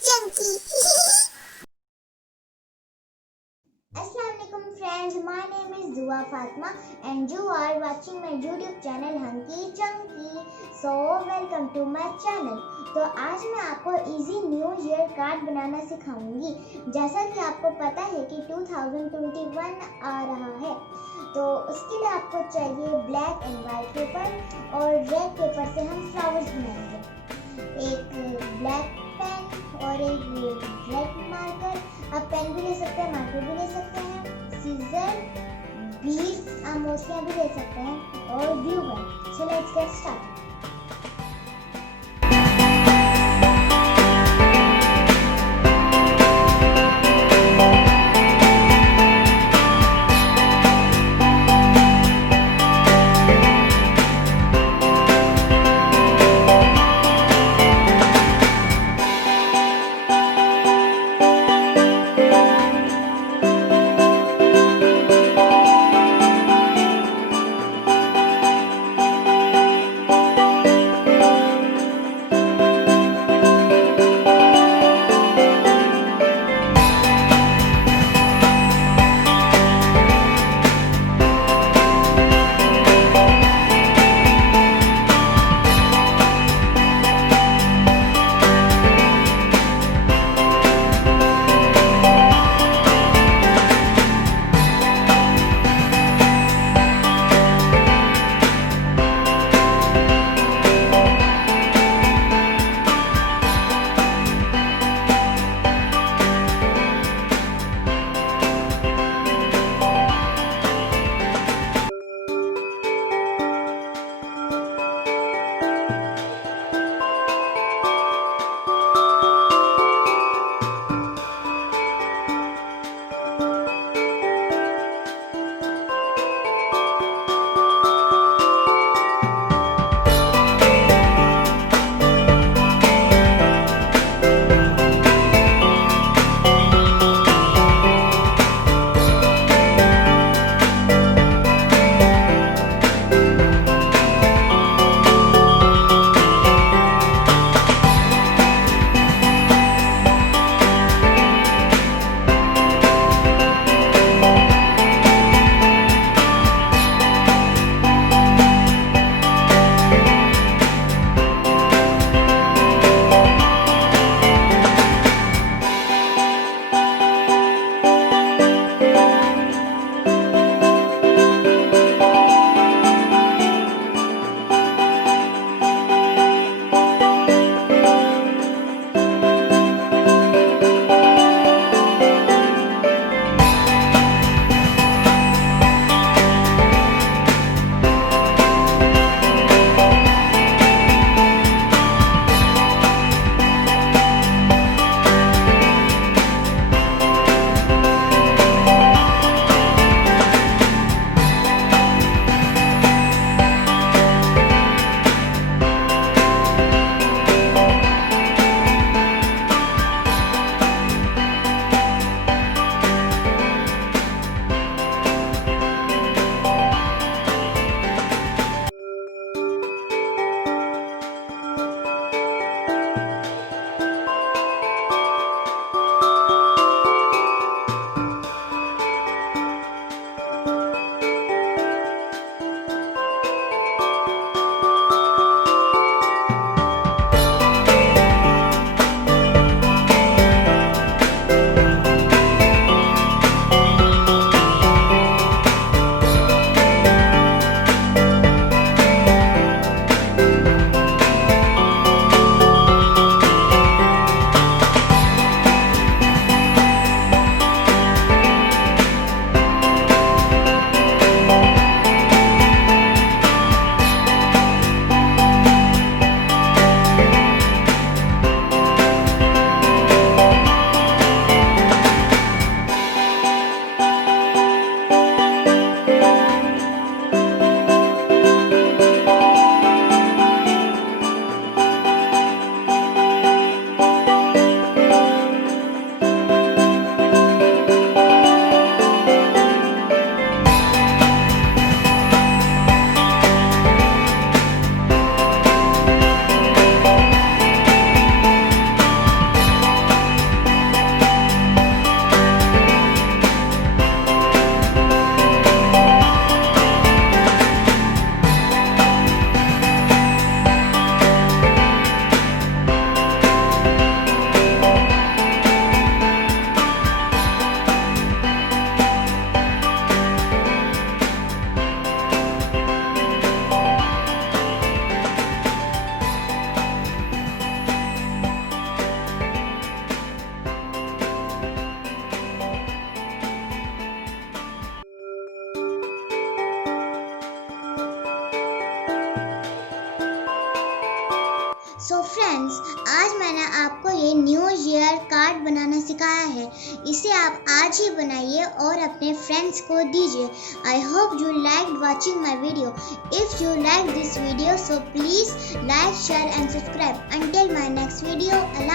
chunky. Assalamualaikum friends, my name is Fatima and you are watching my YouTube channel Hanky Chunky. So welcome to my channel. तो आज मैं आपको easy new year card बनाना सिखाऊंगी। जैसा कि आपको पता है कि 2021 आ रहा है, तो उसके लिए आपको चाहिए ब्लैक एंड वाइट पेपर और रेड पेपर से हम फ्लावर्स बनाएंगे। एक ब्लैक पेन और एक रेड मार्कर, आप पेन भी ले सकते हैं, मार्कर भी ले सकते हैं, सीजर, बीड्स, आप मोतियां भी ले सकते हैं और glue gun. So let's get start. आज मैंने आपको ये न्यू ईयर कार्ड बनाना सिखाया है। इसे आप आज ही बनाइए और अपने फ्रेंड्स को दीजिए। I hope you liked watching my video. If you like this video, so please like, share and subscribe. Until my next video, Allah